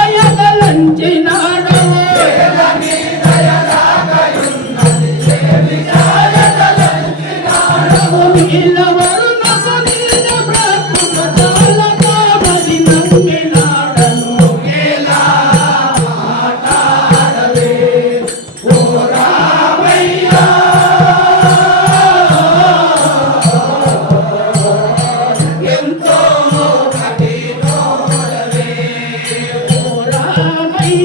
ఆయన ఆయలంచిన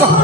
Let's go.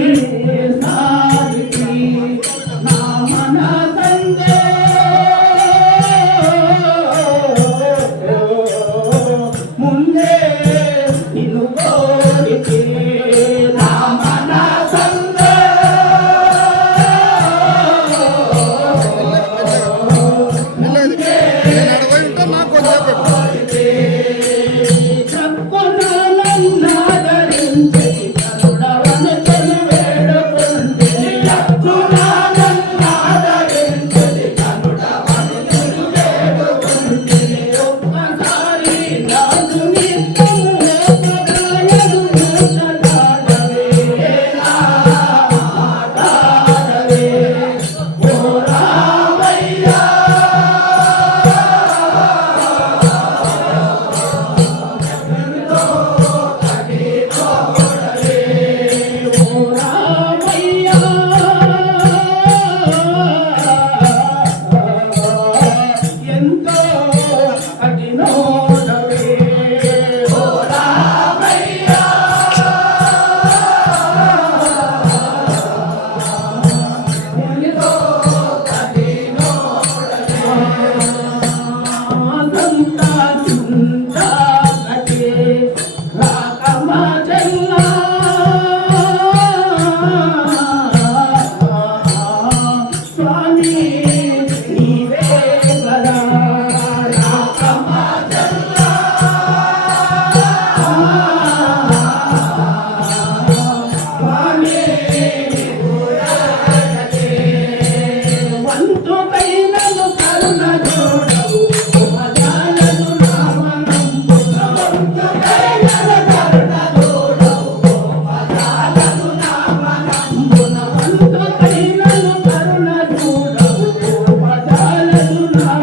嗯。Senhor.